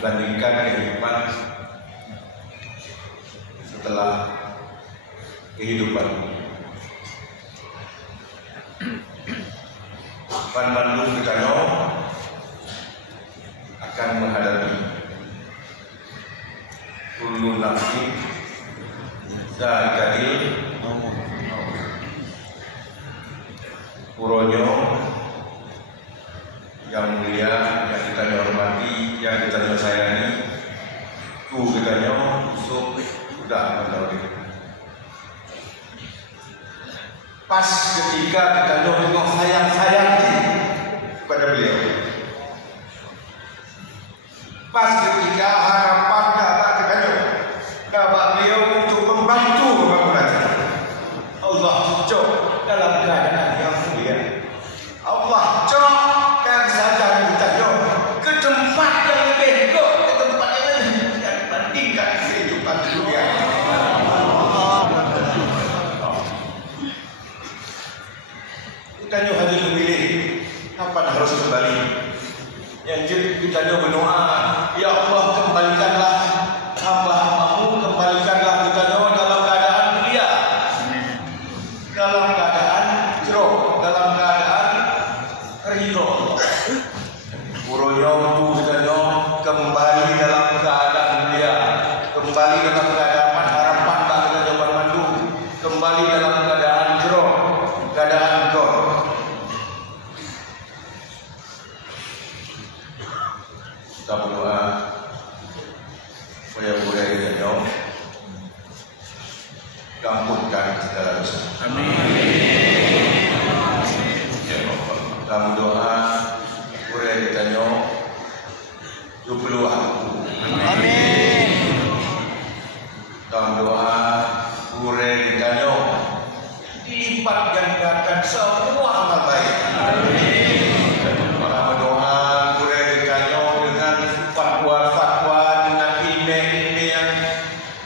dibandingkan kehidupan setelah kehidupan. Pan Bandung Kitano akan menghadapi kullu nafsin za'ikatil Puronyo yang mulia, yang kita hormati, yang kita sayangi, kita usuk sudah menjauh. Pas ketika kita tengok sayang-sayang kepada beliau, pas ketika harapannya tak dapat beliau untuk membantu pembangunan, Allah cocok dalam keadaan yang mulia. Allah cocok dan sadar kita ke tempat yang lebih elok, ke tempat yang lebih dibandingkan kehidupan dunia. Kita hanya memilih kapan harus kembali. Yang jadi kita berdoa, ya Allah kembalikanlah hamba-Mu, kembalikanlah kita dalam keadaan mulia, dalam keadaan jerok, dalam keadaan ridho. Puronyo kita kembali dalam keadaan mulia, kembali dalam keadaan harapan tak kita jawaban mandu, kembali dalam keadaan jerok, keadaan God. Kita berdoa supaya boleh kita ampunkan segala dosa. Amin. Dalam doa boleh kita jublu aku. Amin. Dalam doa boleh kita dilipat gandakan semua amal baik. Amin.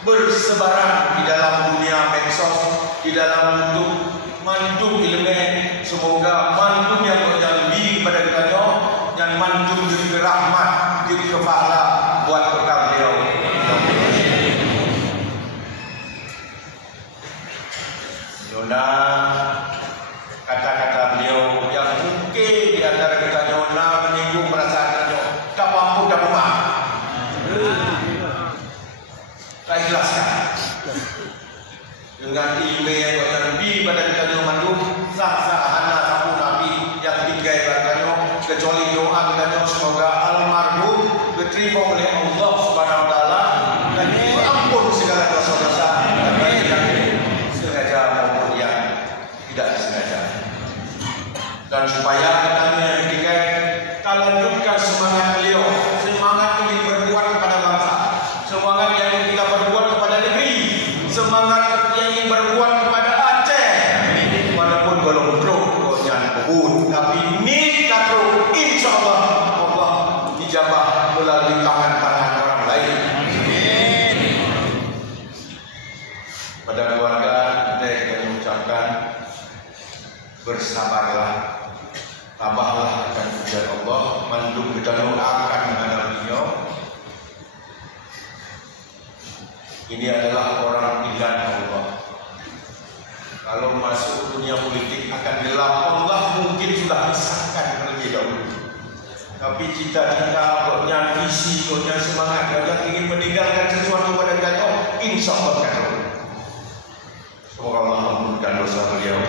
Bersebaran di dalam dunia medsos, di dalam bentuk mandum ilmu. Semoga mandum yang lebih pada kita, yang mandum jadi rahmat, jadi kepala buat bekal beliau. Nona kata-kata beliau yang mungkin di antara kita menyinggung perasaan kita, tak mampu tak maaf. Tak ikhlaskan dengan ilmu yang lebih pada kita mandum sah-sahana sapu nabi yang tinggal katanya, kecuali doa kita semoga almarhum diterima oleh Allah Subhanahu Wa Taala dan diampun segala dosa-dosa, baik yang sengaja maupun yang tidak disengaja, dan supaya kita yang tinggal lanjutkan semangat beliau, semangat ingin berbuat kepada bangsa, semangat yang kita berbuat kepada negeri, semangat yang ingin berbuat kepada Aceh, walaupun belum teruk jangan kebun, tapi ni kata insyaAllah Allah dijabah melalui tangan-tangan orang lain. Amin. Pada keluarga kita mengucapkan bersabarlah, tabahlah akan ujian Allah, mandum kita akan menghadap beliau. Ini adalah orang pilihan Allah. Kalau masuk dunia politik akan gelap, Allah mungkin sudah pisahkan terlebih dahulu. Tapi cita-cita, kodnya visi, kodnya semangat, kodnya ingin meninggalkan sesuatu pada kita, insya Allah kan. Semoga Allah mengampunkan dosa beliau.